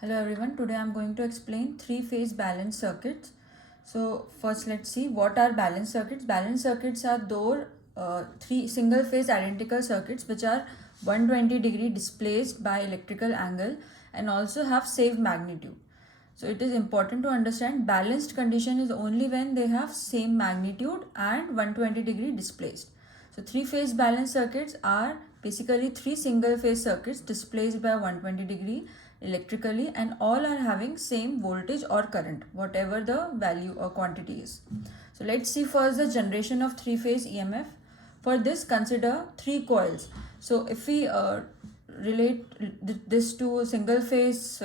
Hello everyone, today I am going to explain three-phase balance circuits. So first let's see what are balance circuits. Balance circuits are those three single-phase identical circuits which are 120-degree displaced by electrical angle and also have same magnitude. So it is important to understand balanced condition is only when they have same magnitude and 120-degree displaced. So three-phase balance circuits are basically three single-phase circuits displaced by 120-degree electrically and all are having same voltage or current, whatever the value or quantity is. So let's see first the generation of three-phase EMF. For this, consider three coils. So if we relate this to single phase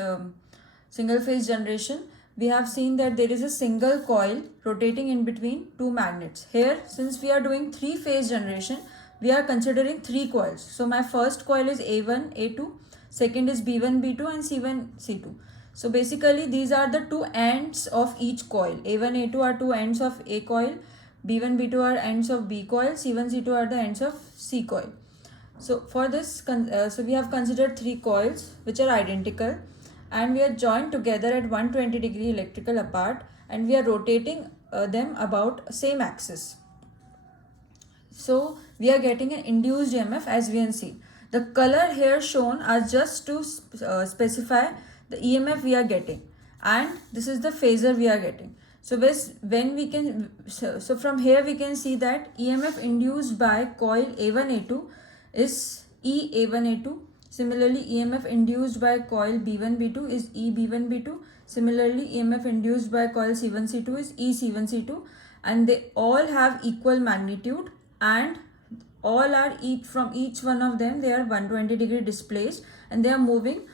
generation, we have seen that there is a single coil rotating in between two magnets. Here, since we are doing three phase generation, we are considering three coils. So my first coil is A1, A2, second is B1, B2 and C1, C2. So basically these are the two ends of each coil. A1, A2 are two ends of A coil, B1, B2 are ends of B coil, C1, C2 are the ends of C coil. So for this, so we have considered three coils which are identical and we are joined together at 120-degree electrical apart and we are rotating them about same axis. So we are getting an induced EMF as we can see. The color here shown are just to specify the EMF we are getting and this is the phasor we are getting. So when we can, so from here we can see that EMF induced by coil A1 A2 is E A1 A2. Similarly, EMF induced by coil B1 B2 is E B1 B2. Similarly, EMF induced by coil C1 C2 is E C1 C2 and they all have equal magnitude and all are from each one of them they are 120-degree displaced and they are moving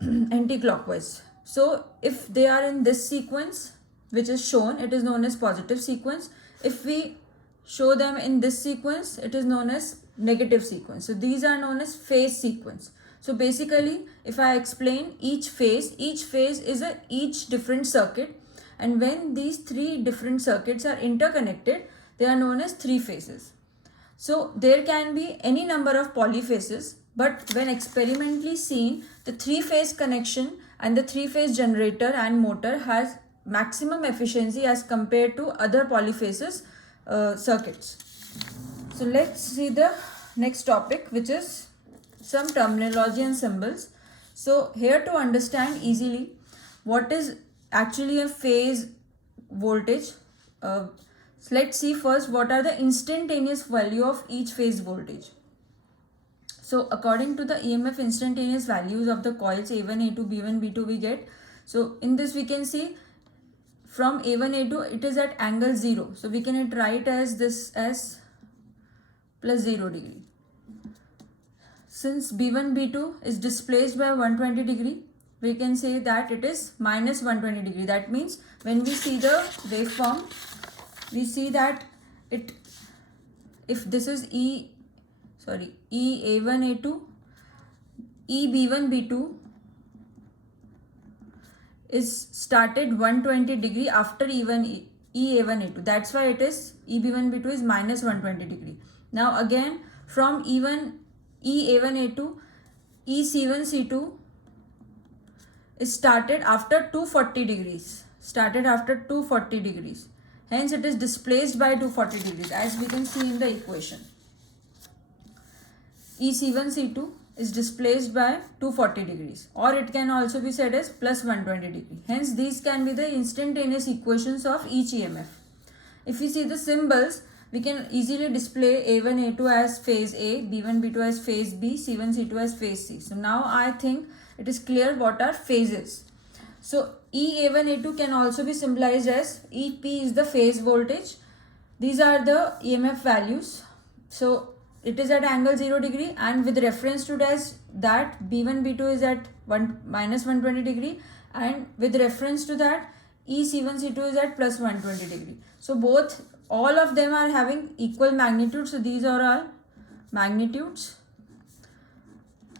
anti-clockwise. So if they are in this sequence which is shown, it is known as positive sequence. If we show them in this sequence, it is known as negative sequence. So these are known as phase sequence. So basically if I explain each phase is each different circuit and when these three different circuits are interconnected, they are known as three phases. So there can be any number of polyphases, but when experimentally seen, the three-phase connection and the three-phase generator and motor has maximum efficiency as compared to other polyphases circuits. So let's see the next topic, which is some terminology and symbols. So here to understand easily what is actually a phase voltage, so let's see first what are the instantaneous value of each phase voltage. So according to the EMF instantaneous values of the coils A1, A2, B1, B2 we get. So in this we can see from A1, A2 it is at angle 0. So we can write as this as plus 0 degree. Since B1, B2 is displaced by 120 degree, we can say that it is minus 120 degree. That means when we see the waveform, we see that if this is E A1 A2, E B1 B2 is started 120 degree after E A1 A2. That's why it is E B1 B2 is minus 120 degree. Now again from E A1 A2, E C1 C2 is started after 240 degrees. Hence it is displaced by 240 degrees as we can see in the equation. EC1 C2 is displaced by 240 degrees or it can also be said as plus 120 degree. Hence these can be the instantaneous equations of each EMF. If we see the symbols, we can easily display A1 A2 as phase A, B1 B2 as phase B, C1 C2 as phase C. So now I think it is clear what are phases. So E A1 A2 can also be symbolized as EP is the phase voltage. These are the EMF values. So it is at angle 0 degree and with reference to that B1 B2 is at minus 120 degree and with reference to that E C1 C2 is at plus 120 degree. So all of them are having equal magnitude. So these are all magnitudes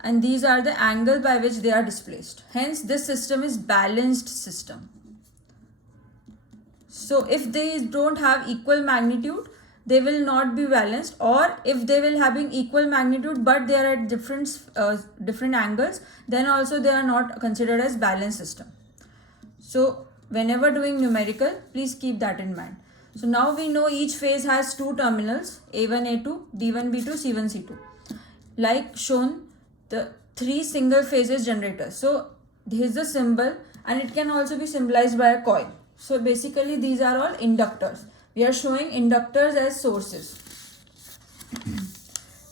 and these are the angle by which they are displaced. Hence this system is balanced system. So if they don't have equal magnitude, they will not be balanced, or if they will having equal magnitude but they are at different angles, then also they are not considered as balanced system. So whenever doing numerical, please keep that in mind. So now we know each phase has two terminals, A1, A2, B1, B2, C1, C2. Like shown, the three single phases generators. So here's the symbol, and it can also be symbolized by a coil. So basically these are all inductors. We are showing inductors as sources.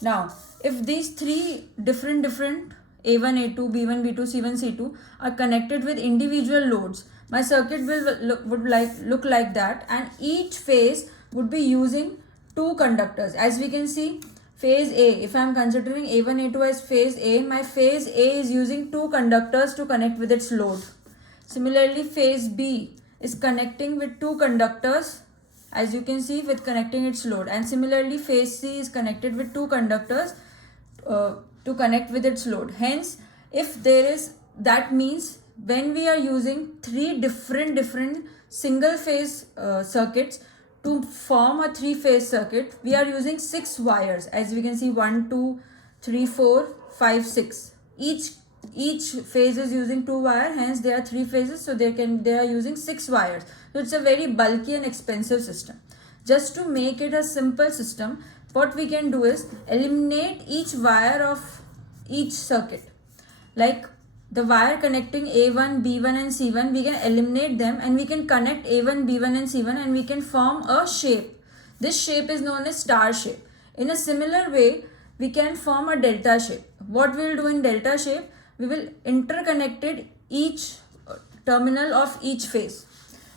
Now, if these three different A1, A2, B1, B2, C1, C2 are connected with individual loads, my circuit will look like that, and each phase would be using two conductors. As we can see, phase A, if I am considering A1, A2 as phase A, my phase A is using two conductors to connect with its load. Similarly, phase B is connecting with two conductors, as you can see, with connecting its load. And similarly, phase C is connected with two conductors to connect with its load. Hence, if there is, that means when we are using three different single phase circuits to form a three phase circuit, we are using 6 wires. As we can see, 1, 2, 3, 4, 5, 6. Each phase is using 2 wires, hence there are 3 phases, so they are using 6 wires. So it's a very bulky and expensive system. Just to make it a simple system, what we can do is eliminate each wire of each circuit. Like the wire connecting A1, B1 and C1, we can eliminate them and we can connect A1, B1 and C1 and we can form a shape. This shape is known as star shape. In a similar way, we can form a delta shape. What we will do in delta shape? We will interconnected each terminal of each phase.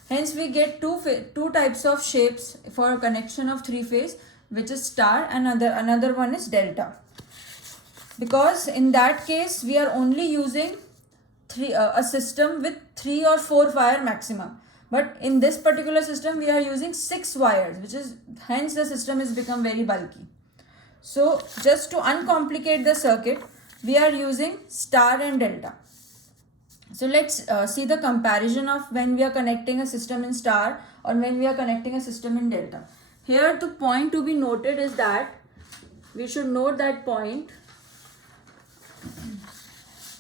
Hence we get two types of shapes for connection of three phase, which is star, and another one is delta. Because in that case we are only using a system with 3 or 4 wire maximum. But in this particular system we are using 6 wires, which is hence the system has become very bulky. So just to uncomplicate the circuit, we are using star and delta. So let's see the comparison of when we are connecting a system in star or when we are connecting a system in delta. Here the point to be noted is that we should note that point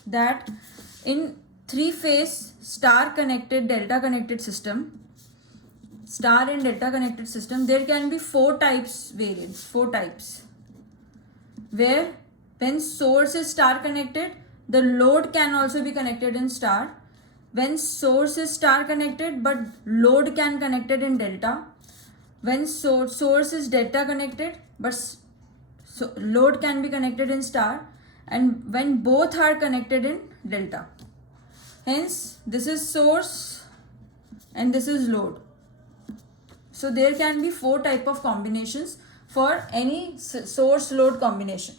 that in 3-phase star connected delta connected system, star and delta connected system, there can be 4 types variants, 4 types, where when source is star connected, the load can also be connected in star. When source is star connected but load can connected in delta. When source is delta connected but load can be connected in star, and when both are connected in delta. Hence this is source and this is load. So there can be 4 type of combinations for any source load combination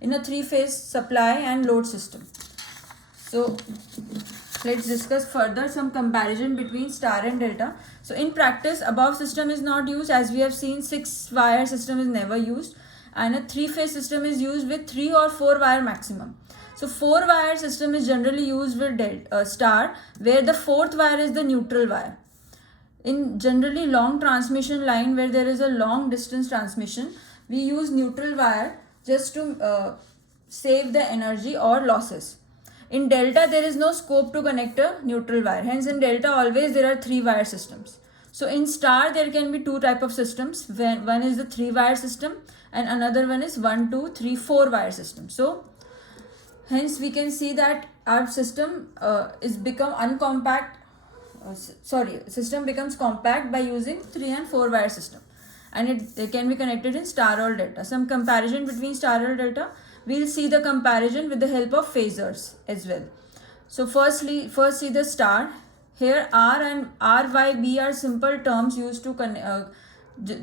in a 3-phase supply and load system. So let's discuss further some comparison between star and delta. So in practice, above system is not used, as we have seen 6-wire system is never used, and a 3-phase system is used with 3 or 4 wire maximum. So 4-wire system is generally used with star, where the 4th wire is the neutral wire. In generally long transmission line where there is a long distance transmission, we use neutral wire just to save the energy or losses. In delta, there is no scope to connect a neutral wire. Hence in delta always there are 3-wire systems. So in star there can be 2 type of systems. One is the 3-wire system and another one is 1, 2, 3, 4-wire system. So hence we can see that our system is become uncompact. System becomes compact by using 3 and 4-wire system, and it can be connected in star or delta. Some comparison between star or delta, we'll see the comparison with the help of phasors as well. So first see the star. Here R and R, Y, B are simple terms used to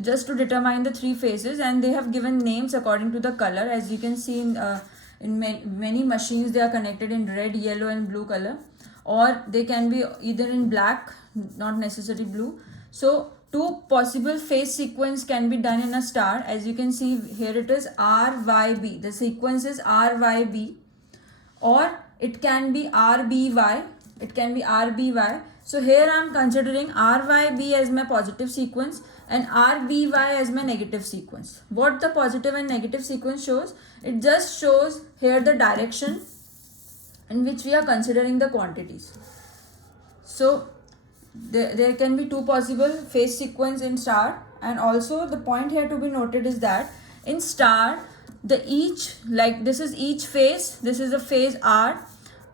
just to determine the 3 phases, and they have given names according to the color. As you can see in many machines they are connected in red, yellow and blue color, or they can be either in black, not necessarily blue. So 2 possible phase sequence can be done in a star. As you can see here, it is R, Y, B. The sequence is R, Y, B, or it can be R, B, Y. It can be R, B, Y. So here I am considering R, Y, B as my positive sequence, and RBY as my negative sequence. What the positive and negative sequence shows? It just shows here the direction in which we are considering the quantities. So there can be two possible phase sequence in star, and also the point here to be noted is that in star, the each, like this is each phase, this is a phase R,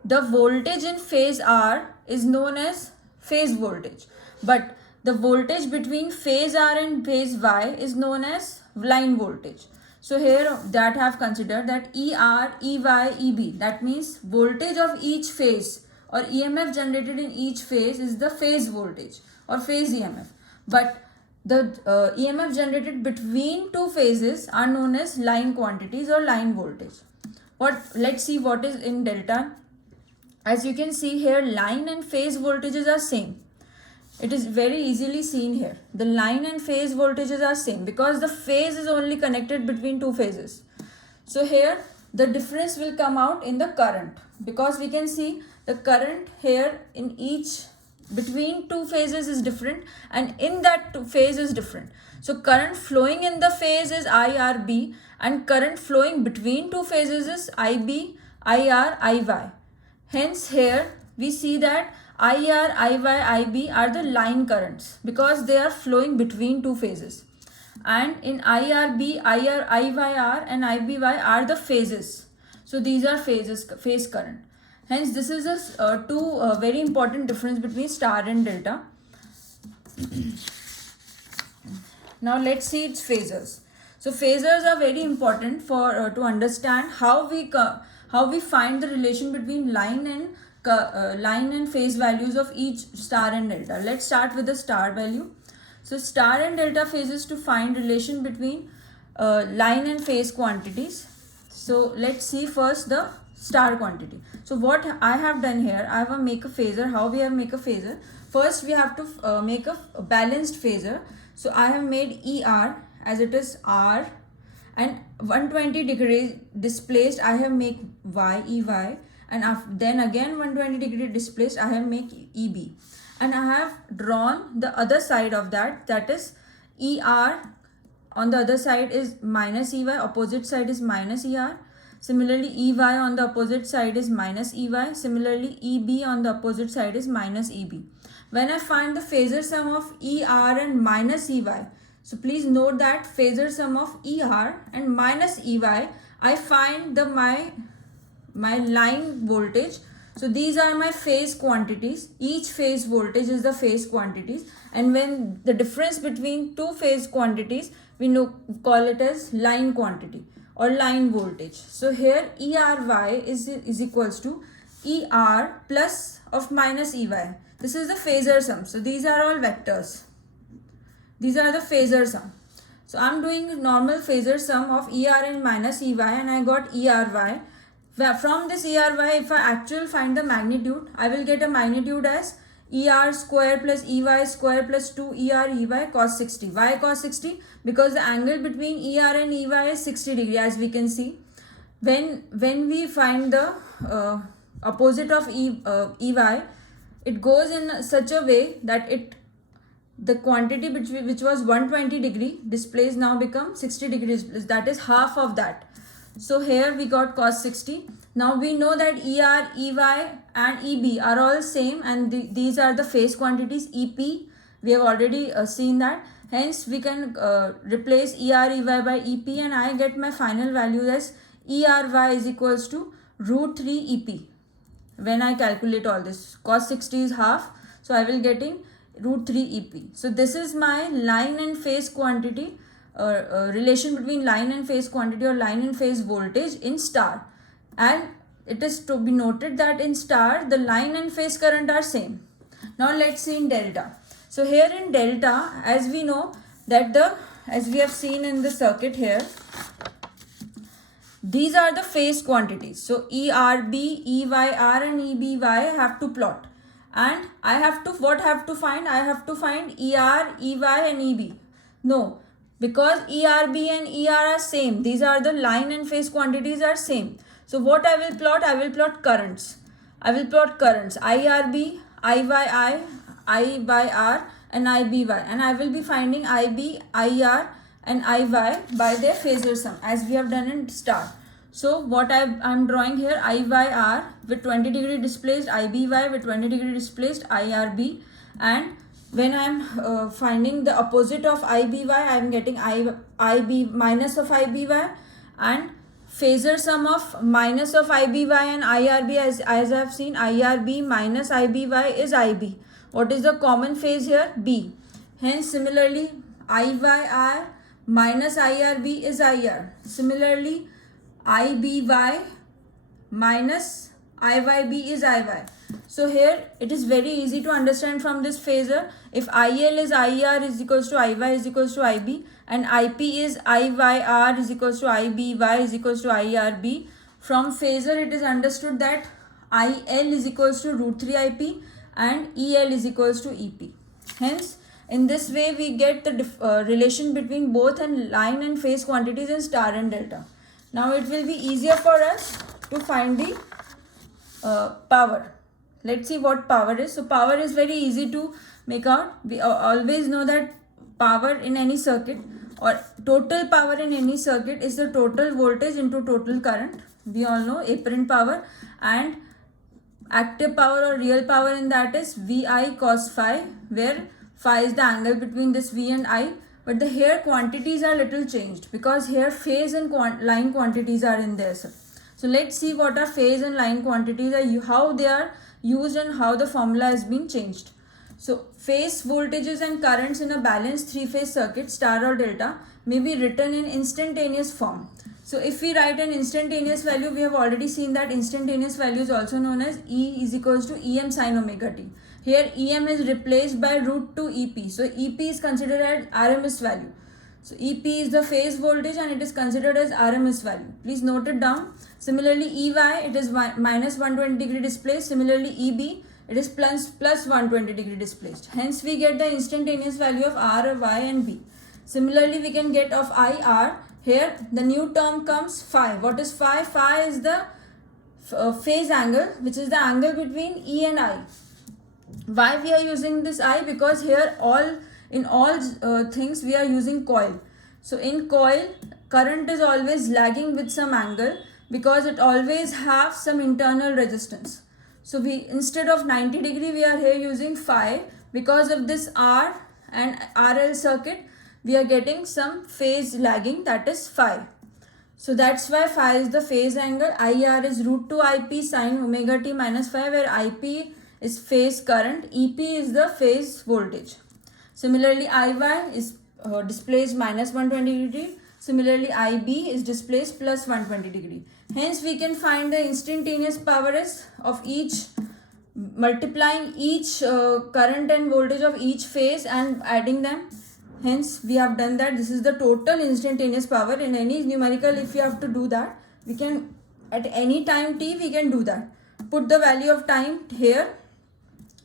the voltage in phase R is known as phase voltage, but the voltage between phase R and phase Y is known as line voltage. So here that I have considered that ER, EY, EB, that means voltage of each phase or EMF generated in each phase is the phase voltage or phase EMF. But the EMF generated between two phases are known as line quantities or line voltage. Let's see what is in delta. As you can see here, line and phase voltages are same. It is very easily seen here. The line and phase voltages are same because the phase is only connected between two phases. So here the difference will come out in the current, because we can see the current here in each between two phases is different, and in that phase is different. So current flowing in the phase is IRB, and current flowing between two phases is IB, IR, IY. Hence here we see that IR, IY, IB are the line currents because they are flowing between two phases. And in IRB, IR, IYR and IBY are the phases. So these are phase current. Hence this is a two very important difference between star and delta. Now let's see its phasors. So phasors are very important for to understand how we find the relation between line and phase values of each star and delta. Let's start with the star value. So star and delta phases to find relation between line and phase quantities. So let's see first the star quantity. So what I have done here, I have make a phasor. How we have make a phasor? First we have to make a balanced phasor. So I have made ER as it is R, and 120 degree displaced I have make EY, and then again 120 degree displaced I have make EB, and I have drawn the other side of that is ER. On the other side is minus EY, opposite side is minus ER. Similarly, EY on the opposite side is minus EY. Similarly, EB on the opposite side is minus EB. When I find the phasor sum of ER and minus EY, so please note that phasor sum of ER and minus EY, I find my line voltage. So these are my phase quantities. Each phase voltage is the phase quantities, and when the difference between two phase quantities, we call it as line quantity or line voltage. So here ERY is equals to ER plus of minus EY. This is the phasor sum. So these are all vectors. These are the phasor sum. So I'm doing normal phasor sum of ER and minus EY, and I got ERY. From this ERY, if I actually find the magnitude, I will get a magnitude as ER square plus EY square plus 2 ER EY cos 60. Why cos 60? Because the angle between ER and EY is 60 degree, as we can see. When we find the opposite of EY, it goes in such a way that the quantity which was 120 degree displaced now become 60 degree displaced. That is half of that. So here we got cos 60. Now we know that ER, EY and EB are all same, and these are the phase quantities. EP, we have already seen that. Hence we can replace ER, EY by EP, and I get my final value as ERY is equals to root 3 EP. When I calculate all this, cos 60 is half, so I will getting root 3 EP. So this is my line and phase quantity, relation between line and phase quantity or line and phase voltage in star. And it is to be noted that in star, the line and phase current are same. Now let's see in delta. So here in delta, as we know that as we have seen in the circuit here, these are the phase quantities. So ERB, EYR and EBY have to plot. And I have to find? I have to find ER, EY and EB. No, because ERB and ER are same. These are the line and phase quantities are same. So what I will plot? I will plot currents. I will plot currents. IRB, IYI, IYR and IBY, and I will be finding IB, IR and IY by their phasor sum as we have done in star. So what I'm drawing here, IYR with 20 degree displaced, IBY with 20 degree displaced, IRB, and when I'm finding the opposite of IBY, I'm getting IB minus of IBY, and phasor sum of minus of IBY and IRB, as I have seen, IRB minus IBY is IB. What is the common phase here? B. Hence similarly IYR minus IRB is IR. Similarly IBY minus IYB is IY. So here it is very easy to understand from this phasor. If IL is IR is equals to IY is equals to IB, and IP is IYR is equals to IBY is equals to IRB, from phasor it is understood that IL is equals to root 3 IP and EL is equals to EP. Hence in this way we get the relation between both and line and phase quantities in star and delta. Now it will be easier for us to find the power. Let's see what power is. So power is very easy to make out. We always know that power in any circuit, or total power in any circuit, is the total voltage into total current. We all know apparent power, and active power or real power in that is VI cos phi, where phi is the angle between this V and I. But the here quantities are little changed because here phase and line quantities are in there. So let's see what are phase and line quantities are, how they are used and how the formula has been changed. So phase voltages and currents in a balanced three-phase circuit, star or delta, may be written in instantaneous form. So if we write an instantaneous value, we have already seen that instantaneous value is also known as E is equals to Em sin omega t. Here Em is replaced by root 2 EP. So EP is considered as RMS value. So EP is the phase voltage and it is considered as RMS value. Please note it down. Similarly EY, it is minus 120 degree displaced. Similarly EB, it is plus 120 degree displaced. Hence we get the instantaneous value of R, Y and B. Similarly we can get of IR. Here the new term comes phi. What is phi? Phi is the phase angle, which is the angle between E and I. Why we are using this I? Because here in all things we are using coil. So in coil, current is always lagging with some angle because it always have some internal resistance. So we, instead of 90 degree, we are here using phi. Because of this R and RL circuit, we are getting some phase lagging, that is phi. So that's why phi is the phase angle. IR is root 2 IP sin omega t minus phi, where IP is phase current, EP is the phase voltage. Similarly IY is displaced minus 120 degree. Similarly IB is displaced plus 120 degree. Hence we can find the instantaneous power is of each, multiplying each current and voltage of each phase and adding them. Hence we have done that. This is the total instantaneous power. In any numerical, if you have to do that, we can at any time t we can do that. Put the value of time here,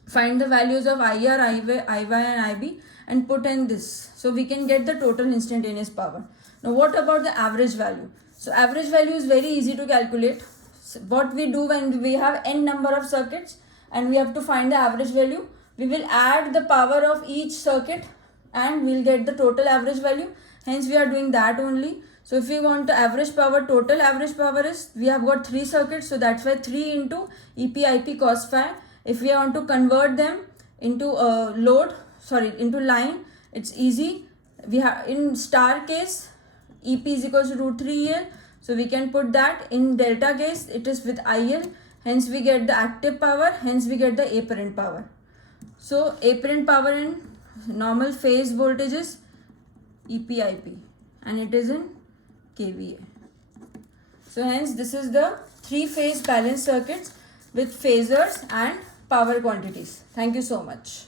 find the values of IR, IY and IB and put in this. So we can get the total instantaneous power. Now what about the average value? So average value is very easy to calculate. So what we do when we have n number of circuits and we have to find the average value, we will add the power of each circuit and we'll get the total average value. Hence we are doing that only. So if we want the average power, total average power is, we have got 3 circuits, so that's why 3 into EP IP cos phi. If we want to convert them into into line, it's easy. We have in star case EP is equals to root 3 EL, so we can put that. In delta case it is with IL, hence we get the active power, hence we get the apparent power. So apparent power in normal phase voltage is EP IP and it is in kVA. So hence this is the 3-phase balanced circuits with phasors and power quantities. Thank you so much.